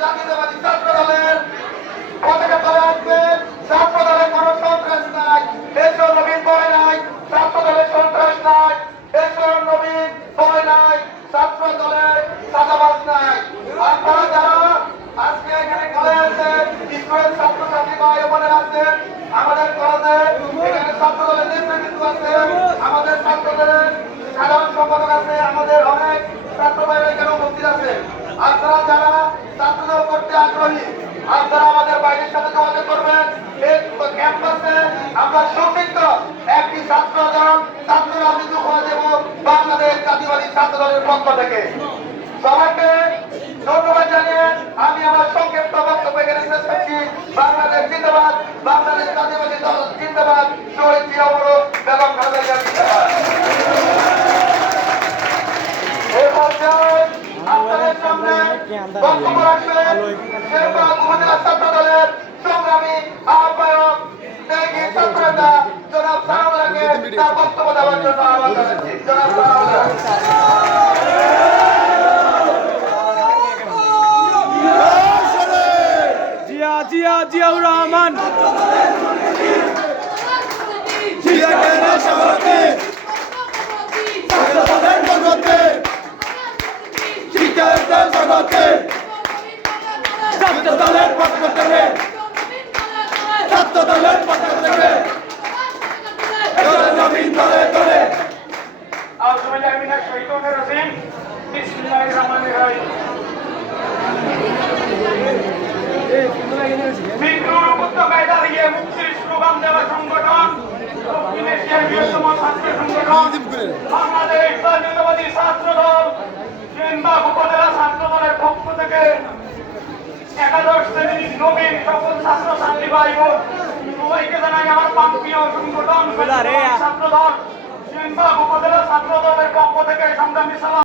জাতীয়তাবাদী ছাত্র দলের পতাকা তলে আসবে। ছাত্র দলের কোনো সন্ত্রাস নাই, এসব নবীন ভয় নাই। ছাত্র দলের সন্ত্রাস নাই, এসব নবীন ভয় নাই। ছাত্র দলের চাঁদাবাজ নাই। আপনারা যারা আজকে এখানে খেলে আছেন, স্কুলের ছাত্রছাত্রী ভাই বোনেরা আছেন, আমাদের কলেজে এখানে ছাত্র দলের নেতৃবৃন্দ আছে, আমাদের ছাত্র দলের সাধারণ সম্পাদক আছে, আমাদের অনেক ছাত্র ভাইরা এখানে উপস্থিত আছে। আপনারা যারা ছাত্রদল করতে আগ্রহী, আপনারা আমাদের বাইরের সাথে যোগাযোগ করবেন। এই ক্যাম্পাসে আমরা সুশিক্ষিত একটি ছাত্র রাজনীতি করে দেব বাংলাদেশ জাতীয়বাদী ছাত্র দলের পক্ষ থেকে। সবাইকে ধন্যবাদ জানিয়ে আমি আমার সংক্ষিপ্ত বক্তব্য এখানে শেষ করছি। বাংলাদেশ জিন্দাবাদ, বাংলাদেশ জাতীয়বাদী দল জিন্দাবাদ, শহীদ জিয়া বেগম খালেদা জিয়া জিন্দাবাদ। এই পর্যায়ে আপনাদের সামনে বক্তব্য রাখবেন শেরপুর উপজেলা ছাত্র দলের সংগ্রামী আহ্বায়ক ত্যাগী ছাত্রনেতা জনাব সানাউল্লাহকে তার বক্তব্য দেওয়ার জন্য আহ্বান জানাচ্ছি। জনাব সানাউল্লাহ। জিয়াউর রহমান দলের পক্ষ থেকে ছাত্র দলের পক্ষ থেকে নবীন দলে দলে মৃত্যুর উপত্যকায় দাঁড়িয়ে মুক্তির স্লোগান দেওয়া সংগঠন দক্ষিণ এশিয়ার বৃহত্তম ছাত্র সংগঠন বাংলাদেশ জাতীয়তাবাদী ছাত্র দল সেনবাগ উপজেলা ছাত্র দলের পক্ষ থেকে একাদশ শ্রেণীর নবীন সকল ছাত্র ছাত্রী ভাই বোন সবাইকে জানাই আমার প্রান্তীয় সংগঠন ছাত্র দল সেনবাগ উপজেলা ছাত্র দলের পক্ষ থেকে সংগ্রামী সালাম।